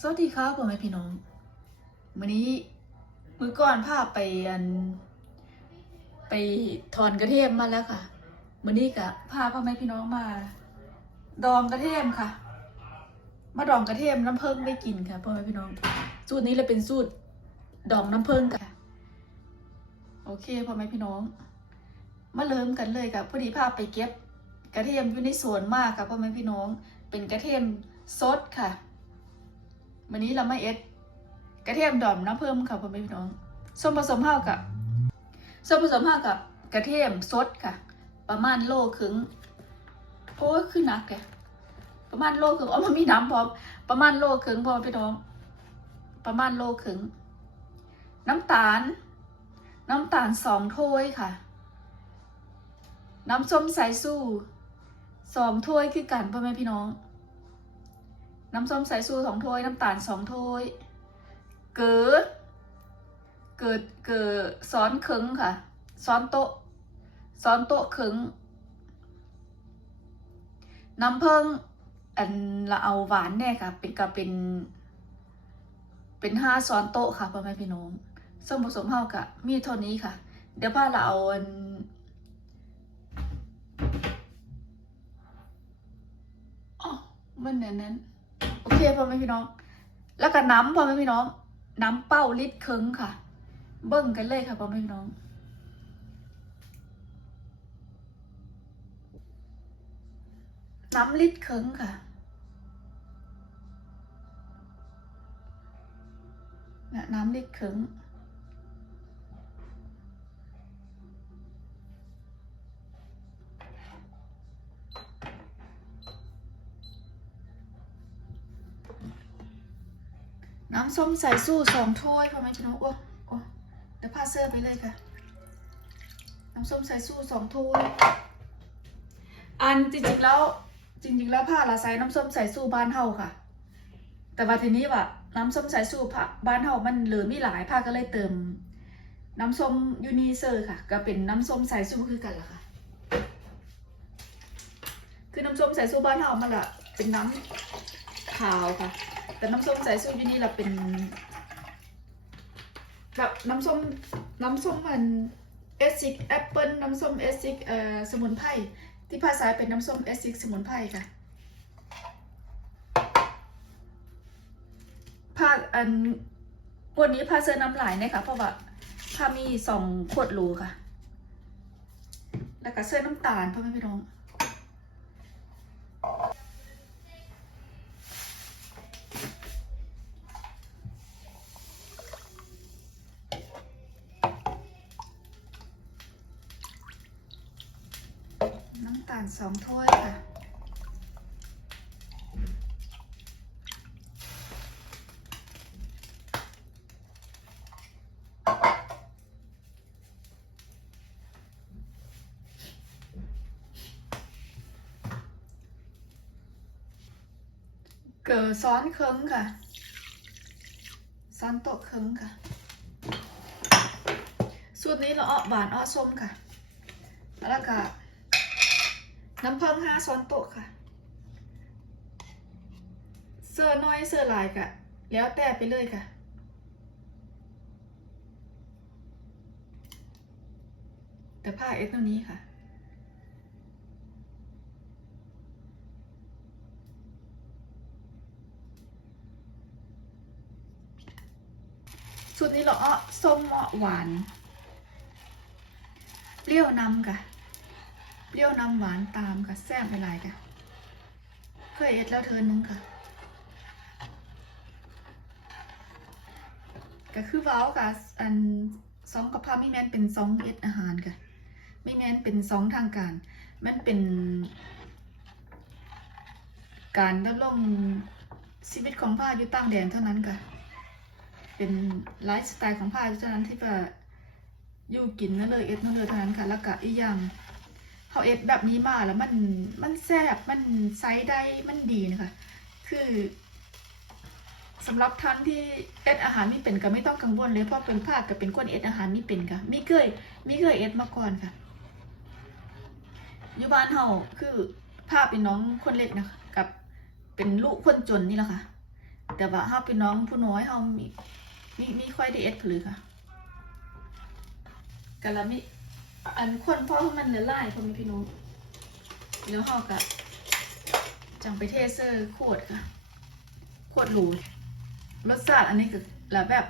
สวัสดีครับพ่อแม่พี่น้องวันนี้มือก่อนพาไปอัน ไปถอนกระเทียมมาแล้วค่ะวันนี้กะพาพ่อแม่พี่น้องมา ดองกระเทียมค่ะ มาดองกระเทียมน้ำผึ้งได้กินค่ะพ่อแม่พี่น้อง สูตรนี้เลยเป็นสูตรดองน้ำผึ้งค่ะ โอเคพ่อแม่พี่น้อง มาเริ่มกันเลยค่ะพอดีพาไปเก็บ กระเทียมอยู่ในสวนมากค่ะพ่อแม่พี่น้อง เป็นกระเทียมสดค่ะ วันนี้เรามาเอ็ดกระเทียมดอมน้ำเพิ่มค่ะพ่อแม่พี่น้องส่วนผสมเท่ากับส่วนผสมเท่ากับกระเทียมสดค่ะ ประมาณโลครึ่งโอ้ยคือหนักแกประมาณโลครึ่งอ๋อมันมีน้ำพร้อมประมาณโลครึ่งพ่อแม่พี่น้อง ประมาณโลครึ่งน้ำตาล น้ำตาลสองถ้วยค่ะ น้ำส้มสายสู้สองถ้วยคือกันพ่อแม่พี่น้อง น้ำส้มสายชูสองถ้วย น้ำตาลสองถ้วย เกิดเกิดเกิดซ้อนครึ่งค่ะ ซ้อนโต๊ะ ซ้อนโต๊ะครึ่งน้ำเพิ่งอันละเอาหวานแน่ค่ะ เป็นกับเป็น เป็นห้าซ้อนโต๊ะค่ะพ่อแม่พี่น้องส่วนผสมเท่ากับมีเท่านี้ค่ะ เดี๋ยวป้าเราเอาอันอ๋อมันนั้นนั้น โอเคพ่อแม่พี่น้อง แล้วก็น้ำพ่อแม่พี่น้อง น้ำเป้าลิตรครึ่งค่ะ เบิ่งกันเลยค่ะพ่อแม่พี่น้องน้ำลิตรครึ่งค่ะน่ะน้ำลิตรครึ่ง น้ำส้มสายสู้สองถ้วยพ่อแม่พี่น้องโอ้โอ้เดี๋ยวพาเสื้อไปเลยค่ะ น้ำส้มสายสู้สองถ้วย อันจริงๆแล้วจริงๆแล้วผ้าละไซน้ำส้มสายสู้บ้านเฮาค่ะ แต่ว่าทีนี้ว่าน้ำส้มสายสู้ผ้าบ้านเฮามันเหลือมีหลายผ้าก็เลยเติม น้ำส้มยูนิเซอร์ค่ะ ก็เป็นน้ำส้มสายสู้คือกันล่ะค่ะ คือน้ำส้มสายสู้บ้านเฮามันละเป็นน้ำขาวค่ะ แต่น้ำส้มสายสู้ยูนี่ละเป็นแบบน้ำส้มน้ำส้มมันเอซิกแอปเปิลน้ำส้มเอซิกเอ่อสมุนไพรที่ภาษาเป็นน้ำส้มเอซิกสมุนไพรค่ะภาคอันวันนี้พาเซอร์น้ำลายนะคะเพราะว่าพามีสองขวดโหลค่ะ แล้วก็เสื้อน้ำตาลพ่อแม่พี่น้องาลสองถ้วยค่ะ เกลือซ้อนเคิงค่ะ ซ้อนโต๊ะเคิงค่ะ สูตรนี้เราเอาหวานอ้อส้มค่ะ แล้วก็ น้ำเพิ่มห้าช้อนโต๊ะค่ะ เสื้อน้อยเสื้อลายกะแล้วแต่ไปเลยค่ะ แต่ผ้าเอสตัวนี้ค่ะสุดนี้เราเอส้มเหมาะหวาน เปรี้ยวนำค่ะ เปรี้ยวนำหวานตามค่ะแซ่บไปหลายค่ะ เคยเอ็ดแล้วเทินนึงค่ะก็คือเว้าค่ะอันสองกับพาไม่แม่นเป็นสองเอ็ดอาหารค่ะไม่แม่นเป็นสองทางการ มันเป็น การดำรงชีวิตของผ้าอยู่ต่างแดนเท่านั้นค่ะ เป็นไลฟ์สไตล์ของผ้าเท่านั้นที่ว่าอยู่กินนั่นเลยเอ็ดนั่นเลยเท่านั้นค่ะ แล้วก็อีกอย่าง เขาเอ็ดแบบนี้มาแล้วมันมันแซ่บมันไซส์ได้มันดีนะคะคือสำหรับท่านที่เอ็ดอาหารไม่เป็นก็ไม่ต้องกังวลเลยเพราะเป็นภาคกับเป็นคนเอ็ดอาหารไม่เป็นค่ะม่เคยม่เคยเอ็ดมาก่อนค่ะอยู่บ้านเฮาคือภาพเป็นน้องคนเล็กนะคะกับเป็นลูกคนจนนี่แหละค่ะ แต่ว่าเฮาเป็นน้องผู้น้อยเฮามีมีมีค่อยได้เอ็ดผลือค่ะกะละมิ อันคนพ่อมันลือหลายพ่อแม่พี่น้องแล้วเฮากะจังไปเทเซอร์ขวดค่ะขวดหรูรสชาติอันนี้ก็แล้วแบบ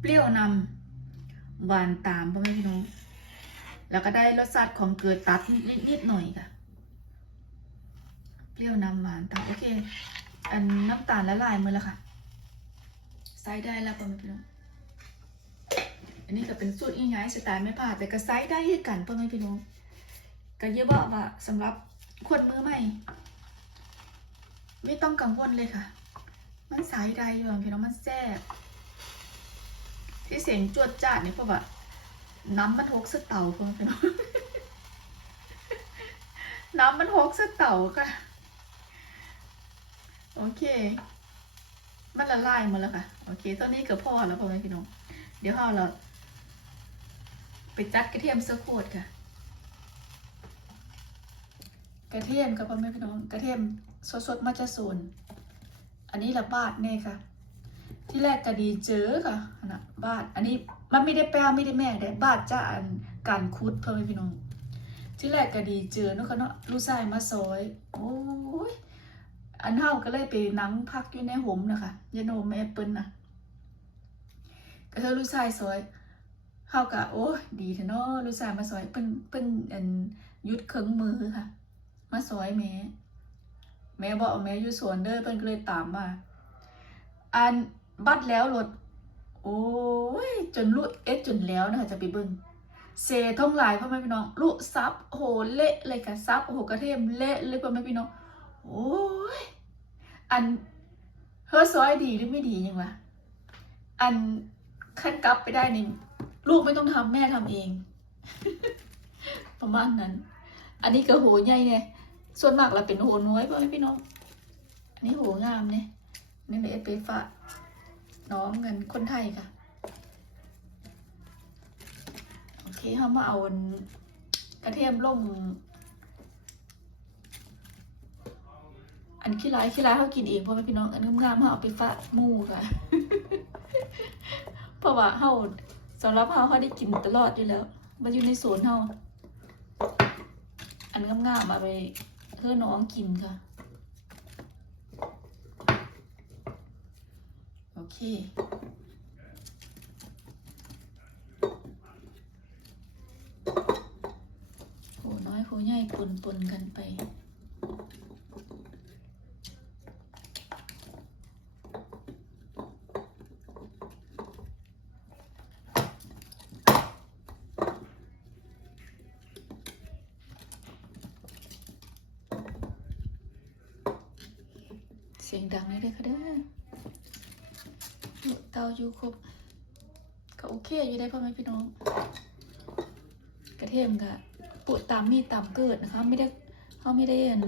เปรี้ยวนำหวานตามพ่อแม่พี่น้องแล้วก็ได้รสชาติของเกลือตัดนิดๆหน่อยค่ะ เปรี้ยวนำหวานตามโอเค อันน้ำตาลละลายมือแล้วค่ะไซส์ได้แล้วพ่อแม่พี่น้อง อันนี้ก็เป็นสูตรง่ายๆสไตล์ไม่ผ่าดแต่ก็ไซส์ได้คือกันพ่อแม่พี่น้องก็เยอะบอกว่าสำหรับคนมือใหม่ ไม่ต้องกังวลเลยค่ะ มันสายใดอยู่อะพี่น้องมันแซ่บที่เสียงจวดจ้าดเนี่ยเพราะว่าน้ำมันหกสเต่าพ่อแม่พี่น้องน้ำมันหกสเต่าค่ะ โอเค มันละลายหมดแล้วค่ะ โอเคตอนนี้ก็พอแล้วพ่อแม่พี่น้องเดี๋ยวเราเรา ไปจัดกระเทียมสะโคดค่ะ กระเทียมกับพ่อแม่พี่น้องกระเทียมสดๆมาจะสูนอันนี้ละบาทแน่ค่ะ ที่แรกก็ดีเจอค่ะนะบาทอันนี้มันไม่ได้แปลไม่ได้แม่แต่บาทจะอันการคุดพ่อแม่พี่น้อง ที่แรกก็ดีเจอเนาะค่ะเนาะลูกชายมาซอย โอ้ยอันเฮาก็เลยไปนั่งพักอยู่ในห่มนะคะยาโนมแอปเปิลนะก็เธอลูกชายซอย เฮาก็โอ้ดีเถอะเนาะลูกชายมาซอยเพิ่นเพิ่นอันยุดเครื่องมือค่ะ มาซอยแม่แม่บอกแม่อยู่สวนเด้อเพิ่นก็เลยตามมาอันบัดแล้วรถโอ้ยจนลุเอ็ดจนแล้วนะคะจะไปเบิ่งเซท่องหลายพ่อแม่พี่น้องลุซับโหเละเลยค่ะซับโหกระเทียมเละเลยพ่อแม่พี่น้องโอ้ยอันเฮอซอยดีหรือไม่ดียังวะอันขั้นกลับไปได้นี่ ลูกไม่ต้องทำแม่ทำเอง ประมาณนั้น อันนี้ก็โหใหญ่เนี่ยส่วนมากเราเป็นโหน้อยพ่อแม่พี่น้องอันนี้โหงามเนี่ยนี่เลยไปฝาน้องเงินคนไทยค่ะโอเคเขามาเอากระเทียมลงอันขี้ร้ายขี้ร้ายเขากินเองเพราะว่พี่น้องอันงามๆเขาเอาไปฝามู่ค่ะ เพราะว่าเขา สำหรับเขาเขาได้กินตลอดอยู่แล้วมาอยู่ในสวนเขาอันงามๆเอาไปเพื่อน้องกินค่ะ โอเคโหน้อยโหใหญ่ปนปนๆกันไป เสียงดังเลยเด้ค่ะเด้อเตาอยู่ครบก็โอเคอยู่ได้พ่อแม่พี่น้อง กระเทียมกะปุตามมีตามเกิดนะคะไม่ได้เขาไม่ได้อัน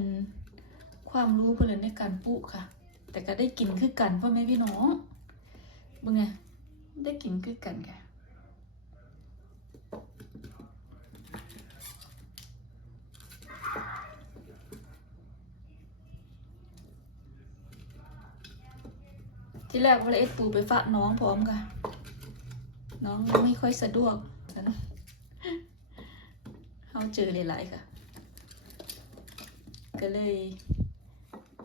ความรู้เพื่อนในการปลูกค่ะ แต่ก็ได้กินคือกันพ่อแม่พี่น้องเบิ่งไงได้กินคือกันค่ะ ที่แรกว่าเอ็ดปูไปฝากน้องพร้อมค่ะน้องไม่ค่อยสะดวกนเขาเจอหลายๆค่ะ ก็เลย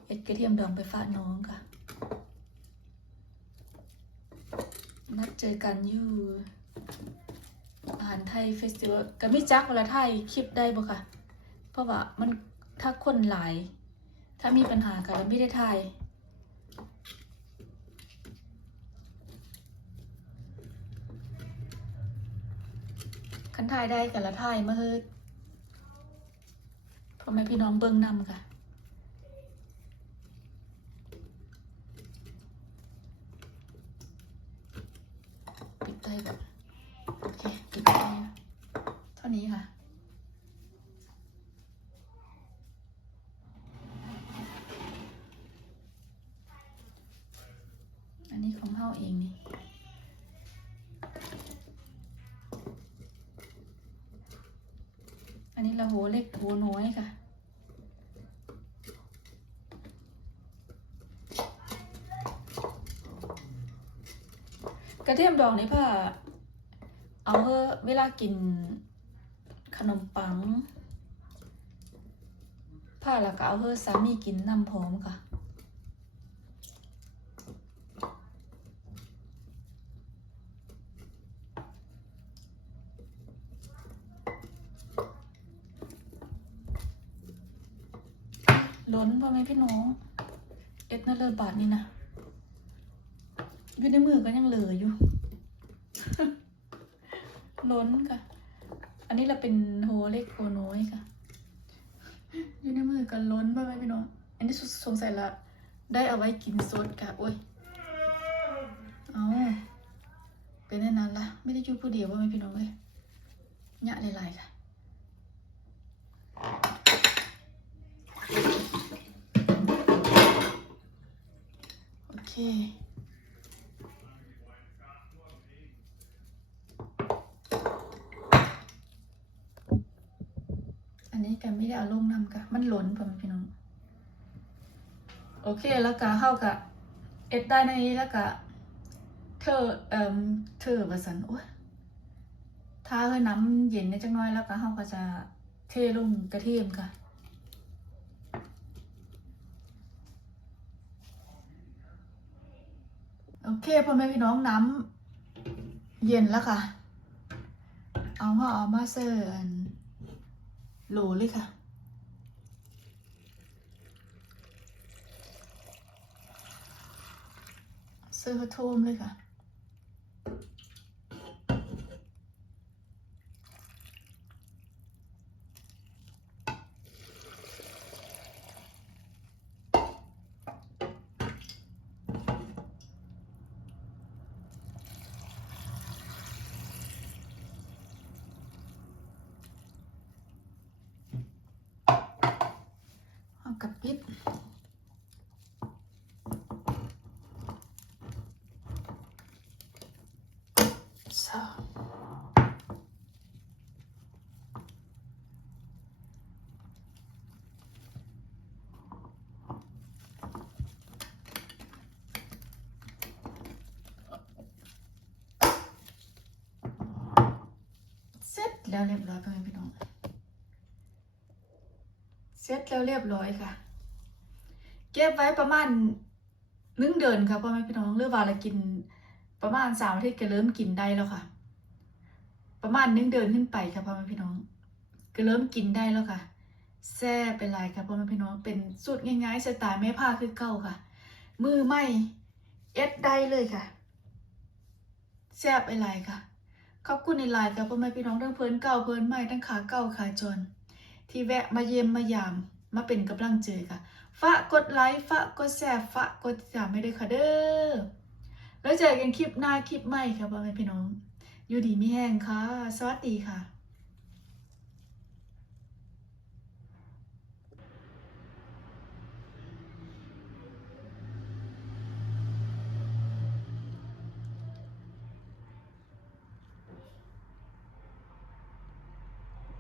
เอ็ดกระเทียมดองไปฝากน้องค่ะ นัดเจอกันอยู่อาหารไทยเฟสติวัลก็ไม่จักเวลาไทยคลิปได้บ่ค่ะ เพราะว่ามันถ้าคนหลาย ถ้ามีปัญหากันไม่ได้ถ่าย คั นถ่ายได้กันละถ่ายมาเฮ็ดพ่อแม่พี่น้องเบิ่งนำค่ะปิดไฟก่อนโอเคปิดไฟเท่านี้ค่ะอันนี้ของเฮาเองนี่ เล็กโพน้อยค่ะ กระเทียมดองนี่พ่อเอาเวลากินขนมปังพ่อแล้วก็เอาเพิ่อสามีกินน้ำพร้อมค่ะ พ่อแม่พี่น้องเอ็ดน่าเลิศบาทนี่นะอยู่ในมือก็ยังเหลืออยู่ ล้นค่ะ อันนี้เราเป็นโฮเล็กโฮน้อยค่ะ อยู่ในมือกันล้นพ่อแม่พี่น้อง อันนี้สงสัยละ ได้เอาไว้กินสดค่ะโอ้ย เอาเป็นแน่นั้นละไม่ได้อยู่ผู้เดียวพ่อแม่พี่น้องเลยหยะหลายๆค่ะ อเคอันนี้กันไม่ได้เอาลงนำกะมันหล้นผมพี่น้อง โอเคแล้วก็เข้ากับเอ็ดได้ในนี้แล้วก็เธอเอ่มเธอประสันโอ้ยถ้าเฮ้น้ำเย็นในจังน้อยแล้วก็เข้าก็จะเทลงกระเทียมค่ะ โอเคพ่อแม่พี่น้องน้ำเย็นแล้วค่ะ เอามาเอามาเสิร์ฟโหลเลยค่ะเสิร์ฟโทมเลยค่ะ ปิดสองเสร็จแล้วเรียบร้อยพ่อแม่พี่น้อง เสร็จแล้วเรียบร้อยค่ะ เก็บไว้ประมาณหนึ่งเดือนค่ะพ่อแม่พี่น้องหรือว่าเรากิน ประมาณสามอาทิตย์ก็เริ่มกินได้แล้วค่ะ ประมาณหนึ่งเดือนขึ้นไปค่ะพ่อแม่พี่น้อง ก็เริ่มกินได้แล้วค่ะแซ่เป็นไรค่ะพ่อแม่พี่น้องเป็นสูตรง่ายๆสไตล์แม่ผ้าคือเก่าค่ะ มือไม่เอ็ดได้เลยค่ะแซ่บเป็นไรค่ะขอบคุณในไลน์ค่ะพ่อแม่พี่น้องทั้งเพิ่อนเก่าเพิ่อนใหม่ทั้งขาเก่าขาจร ที่แวะมาเยี่ยมมายาม มาเป็นกำลังใจค่ะ ฝากกดไลค์ ฝากกดแชร์ ฝากกดติดตามให้ด้วยค่ะเด้อ แล้วเจอกันคลิปหน้าคลิปใหม่ค่ะพ่อแม่พี่น้อง อยู่ดีมีแห้งค่ะ สวัสดีค่ะ